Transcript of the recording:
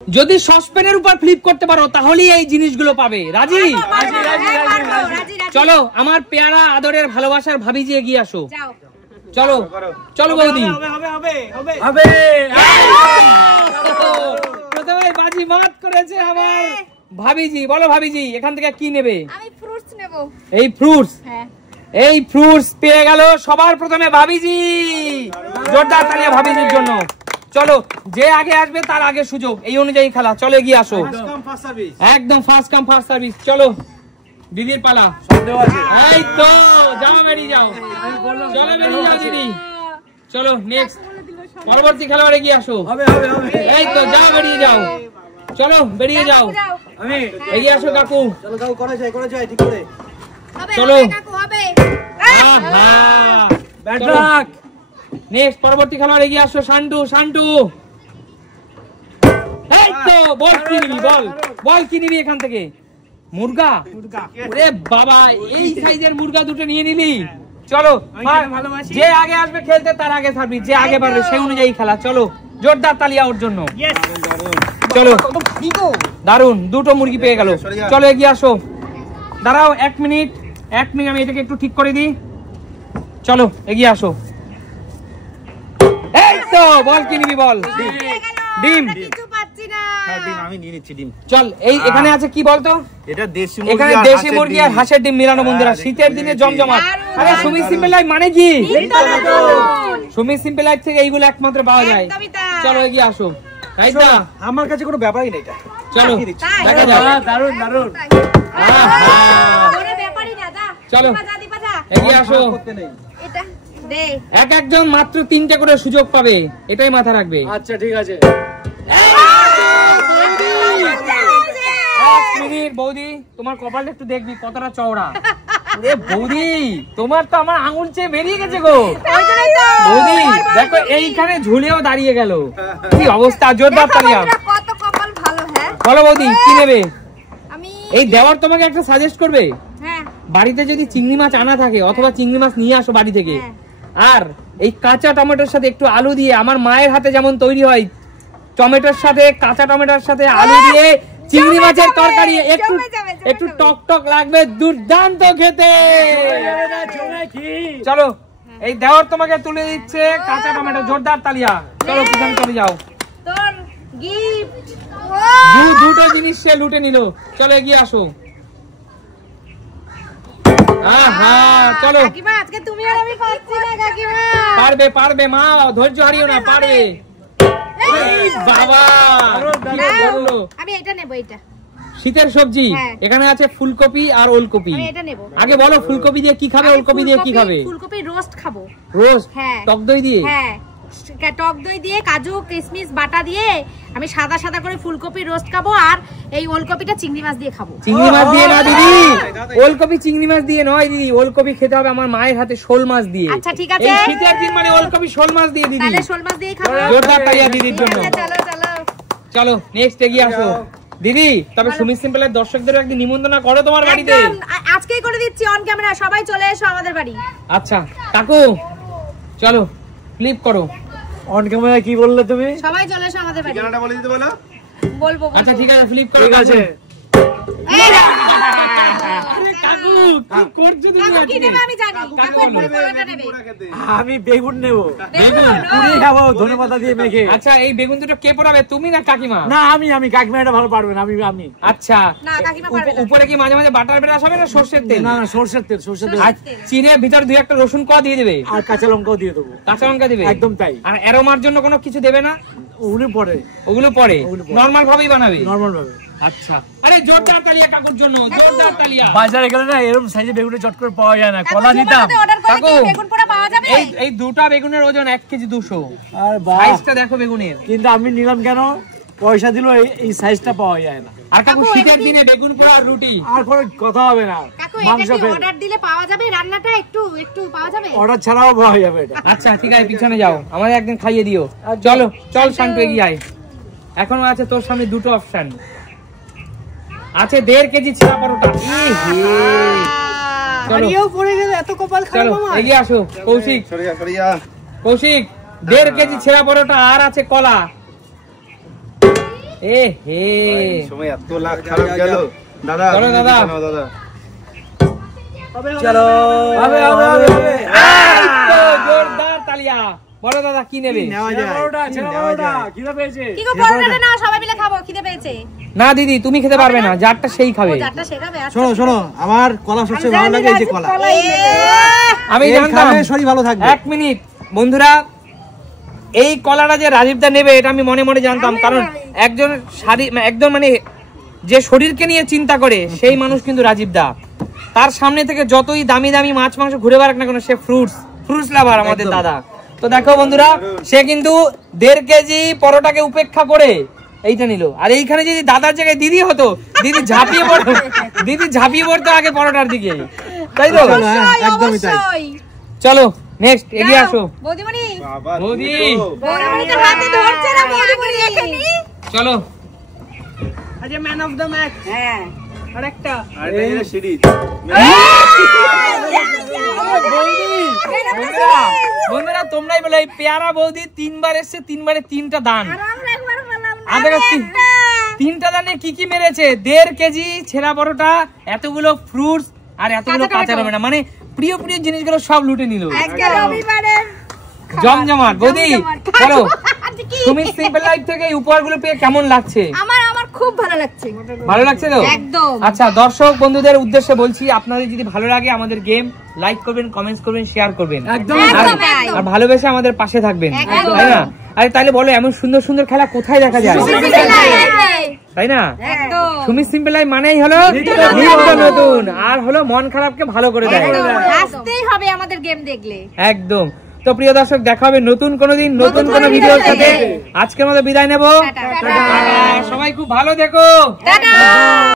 যদি সসপ্যানের উপর ফ্লিপ করতে পারো তাহলেই এই জিনিসগুলো পাবে। রাজি? চলো আমার পেয়ারা আদরের ভালোবাসার ভাবিজি এগিয়ে আসো। চলো চলো বৌদি। প্রথমে বাজি মাত করেছে আমার ভাবিজি। বলো ভাবিজি এখান থেকে কি নেবে? আমি ফ্রুটস নেব। এই ফ্রুটস? হ্যাঁ। এই ফ্রুটস পেয়ে গেল সবার প্রথমে ভাবিজি। জোরদার তালিয়া ভাবিজির জন্য। চলো যে আগে আসবে তার আগে সুযোগ, এই অনুযায়ী খেলা। চলো এগিয়ে আসো। একদম ফার্স্ট কাম ফার্স্ট সার্ভিস। চলো দিদির পালা। এই তো যাও বেরিয়ে যাও। চলো বেরিয়ে যাও দিদি। চলো নেক্সট পরবর্তী খেলোয়াড় এগিয়ে আসো। এই তো যাও বেরিয়ে যাও। চলো বেরিয়ে যাও। এগিয়ে আসো কাকু। চলো নেক্সট পরবর্তী খেলোয়াড় এগিয়ে আসো। শান্টু শান্টু। এই তো বল কি নিবি? বল বল কি নিবি এখান থেকে? মুরগা? ওরে বাবা এই সাইজের মুরগা দুটো নিয়ে নিলি। চলো যে আগে আসবে খেলতে তার আগে সার্ভিস, যে আগে পারবে সেই অনুযায়ী খেলা। চলো জোরদার তালিয়া ওর জন্য। চলো দারুন, দুটো মুরগি পেয়ে গেল। চলো এগিয়ে আসো। দাঁড়াও এক মিনিট আমি এটাকে একটু ঠিক করে দিই। চলো এগিয়ে আসো। এই তো বল কি নিবি? বল ডিম। আমি নিয়ে নিচ্ছি ডিম। চল এই এখানে আছে কি বলতো? এটা দেশি মুরগি, এখানে দেশি মুরগি আর হাঁসের ডিম মিলানো বন্ধুরা। শীতের দিনে জমজমাট। আরে সুমি সিম্পল লাইফ মানে কি? সুমি সিম্পল লাইফ থেকে এইগুলো একমাত্র পাওয়া যায়। চলো এগিয়ে আসো। রাইতা আমার কাছে কোনো ব্যাপারই নেই এটা। চলো দেখা যাক। দারুন দারুন। চলো এগিয়ে আসো। এক একজন মাত্র 3টে করে সুযোগ পাবে, এটাই মাথা রাখবে। আচ্ছা ঠিক আছে। বৌদি তোমার কপালটা একটু দেখবি কতটা চওড়া। বৌদি তোমার তো আমার আঙুল চেয়ে বেরিয়ে গেছে গো। বৌদি দেখো এইখানে ঝুলেও দাঁড়িয়ে গেল। কি অবস্থা! জোরদার তালিয়া। বলো বৌদি কি নেবে? এই দেওয়ার তোমাকে একটা সাজেস্ট করবে। বাড়িতে যদি চিংড়ি মাছ আনা থাকে অথবা চিংড়ি মাছ নিয়ে আসো বাড়ি থেকে, আর এই কাঁচা টমেটোর সাথে একটু আলু দিয়ে, আমার মায়ের হাতে যেমন তৈরি হয় টমেটোর সাথে কাঁচা টমেটোর সাথে আলু দিয়ে চিংড়ি মাছের তরকারি, একটু টক টক লাগবে, দুর্দান্ত খেতে। চলো এই দেওয়ার তোমাকে তুলে দিচ্ছে কাঁচা টমেটো। জোরদার তালিয়া। চলো পিছনে চলে যাও। দুটো জিনিস সে লুটে নিল। চলো এগিয়ে আসো। চলো পারবে পারবে মা, ধৈর্য হারিও না, পারবে। বাবা আমি এটা নেব। এটা শীতের সবজি। এখানে আছে ফুলকপি আর ওলকপি। আগে বলো ফুলকপি দিয়ে কি খাবে, ওলকপি দিয়ে কি খাবে? ফুলকপি রোস্ট খাবো। রোস্ট? টক দই দিয়ে? হ্যাঁ টক দই দিয়ে কাজু কিশমিশ বাটা দিয়ে আমি সাদা সাদা করে ফুলকপি রোস্ট খাবো, আর এই ওলকপিটা চিংড়ি মাছ দিয়ে খাবো। চিংড়ি মাছ দিয়ে না দিদি, ওলকপি চিংড়ি মাছ দিয়ে নয় দিদি, ওলকপি খেতে হবে আমার মায়ের হাতে শোল মাছ দিয়ে। আচ্ছা ঠিক আছে। এই শীতের দিন মানে ওলকপি শোল মাছ দিয়ে দিদি। তাহলে শোল মাছ দিয়েই খাবো। জোরদার তালিয়া দিদির জন্য। চলো চলো চলো নেক্সট এগিয়ে আসো দিদি। তবে সুমি সিম্পলের দর্শকদের একদিন নিমন্ত্রণ করো তোমার বাড়িতে। আজকেই করে দিচ্ছি অন ক্যামেরা, সবাই চলে এসো আমাদের বাড়ি। আচ্ছা কাকু চলো ফ্লিপ করো। অন ক্যামেরা কি বললে তুমি? সবাই চলে এসো আমাদের বাড়ি। ঠিকানাটা বলে দিতে বলো। বলবো। আচ্ছা ঠিক আছে ফ্লিপ করো। ঠিক আছে। কাকু কি করছো তুমি? কাকু কি নেবে আমি জানি। কাকু পোড়াটা নেবে। আমি বেগুন নেব। বেগুন পুরি খাবো ধনেপাতা দিয়ে মেখে। আচ্ছা এই বেগুন দুটো কে পোড়াবে, তুমি না কাকিমা? না আমি কাকিমা এটা ভালো পারবে না। আমি আচ্ছা না কাকিমা পারবে না। উপরে কি মাঝে মাঝে বাটার বেরাস হবে না সরষের তেল? না সরষের তেল। আর চিনের ভিতর দুই একটা রসুন কোয়া দিয়ে দেবে, আর কাঁচা লঙ্কাও দিয়ে দেবো। কাঁচা লঙ্কা দিবে একদম তাই। আর অ্যারোমার জন্য কোনো কিছু দেবে না? ওগুলো পরে নরমাল ভাবেই বানাবে। নরমাল ভাবে। আচ্ছা আরে জোরদার তালিয়া কাকুর জন্য। জোরদার তালিয়া। বাজারে গেলে না এরকম সাইজে বেগুনে চট করে পাওয়া যায় না। কলা নিতাম কাকু। বেগুন পোড়া পাওয়া যাবে? এই দুটো বেগুনের ওজন 1 কেজি 200। আর সাইজটা দেখো বেগুনের। কিন্তু আমি নিলাম কেন? পয়সা দিলো এই সাইজটা পাওয়া যায় না। আর কাকু শীতের দিনে বেগুন পোড়া আর রুটি আর কোনো কথা হবে না। মাংস অর্ডার দিলে পাওয়া যাবে? রান্নাটা একটু পাওয়া যাবে? অর্ডার ছাড়াও পাওয়া যাবে এটা। আচ্ছা ঠিক আছে পিছনে যাও, আমাদের একদিন খাইয়ে দিও। চল শান্তু এগিয়ে আয়। এখনো আছে তোর সামনে দুটো অপশন আছে। 1.5 কেজি ছেঁড়া পরোটা। হারিয়েও পড়ে গেল, এত কপাল খারাপ আমার। এগিয়ে আসো কৌশিক। কৌশিক 1.5 কেজি ছেঁড়া পরোটা আর আছে কলা। এ হে সময় এত লাখ খারাপ গেল দাদা। চলো দাদা। দাদা চলো জোরদার তালিয়া। বলো দাদা কি নেবে? নেওয়া যায় খিদে পেয়েছে। কি গো পরোটাটা নাও, সবাই মিলে খাবো, খিদে পেয়েছে। না দিদি তুমি খেতে পারবে না, যারটা সেই খাবে। ও যারটা শেখাবে। আচ্ছা। শোনো শোনো, আমার কলা সবচেয়ে ভালো লাগে, এই যে কলা। আমি এই জানতাম। খাবে শরীর ভালো থাকবে। এক মিনিট বন্ধুরা, এই কলাটা যে রাজীবদা নেবে এটা আমি মনে মনে জানতাম, কারণ একজন একদম মানে যে শরীরকে নিয়ে চিন্তা করে সেই মানুষ কিন্তু রাজীবদা। তার সামনে থেকে যতই দামি দামি মাছ মাংস ঘুরে বেড়াক না কেন, সে ফ্রুটস লাভার আমাদের দাদা। তো দেখো বন্ধুরা, সে কিন্তু 1.5 কেজি পরোটাকে উপেক্ষা করে এইটা নিল। আর এইখানে যদি দাদার জায়গায় দিদি হতো, দিদি ঝাঁপিয়ে পড়তো আগে পরোটার দিকে, তাই তো? একদমই তাই। অবশ্যই। চলো নেক্সট এগিয়ে আসো। বৌদিমণি, বাবা বৌদি। বৌদিমণি তো হাতে ধরছে না, বৌদিমণি এখানে। চলো আজ ম্যান অফ দ্য ম্যাচ। হ্যাঁ। আরেকটা আরেকটা জিনিস সিরিজ বন্ধুরা তোমরাই বলে, এই পেয়ারা বৌদি 3 বার এসছে, 3 বারে 3টা দান। আমাদের 3টা দানে কি কি মেরেছে? 1.5 কেজি ছেঁড়া পরোটা, এতগুলো ফ্রুটস আর এতগুলো কাঁচা টমেটো, মানে প্রিয় প্রিয় জিনিসগুলো সব লুটে নিল। আজকে রবিবারের জমজমাট। বৌদি চলো, তুমি সিম্পল লাইফ থেকে এই উপহারগুলো পেয়ে কেমন লাগছে? আমার খুব ভালো লাগছে। ভালো লাগছে তো? একদম। আচ্ছা, দর্শক বন্ধুদের উদ্দেশ্যে বলছি, আপনাদের যদি ভালো লাগে আমাদের গেম লাইক করবেন, কমেন্টস করবেন, শেয়ার করবেন, একদম একদম, আর ভালোবেসে আমাদের পাশে থাকবেন, একদম। তাই না? আরে তাহলে বলো, এমন সুন্দর সুন্দর খেলা কোথায় দেখা যায়, তাই না? একদম। সুমি সিম্পল লাইফ মানেই হলো নিত্য নতুন, আর হলো মন খারাপকে ভালো করে দেয়। হাসতেই হবে আমাদের গেম দেখলে। একদম। তো প্রিয় দর্শক, দেখা হবে নতুন কোনো দিন নতুন কোনো ভিডিওর সাথে। আজকের মতো বিদায় নেবো। টাটা। টাটা। সবাই খুব ভালো দেখো। টাটা।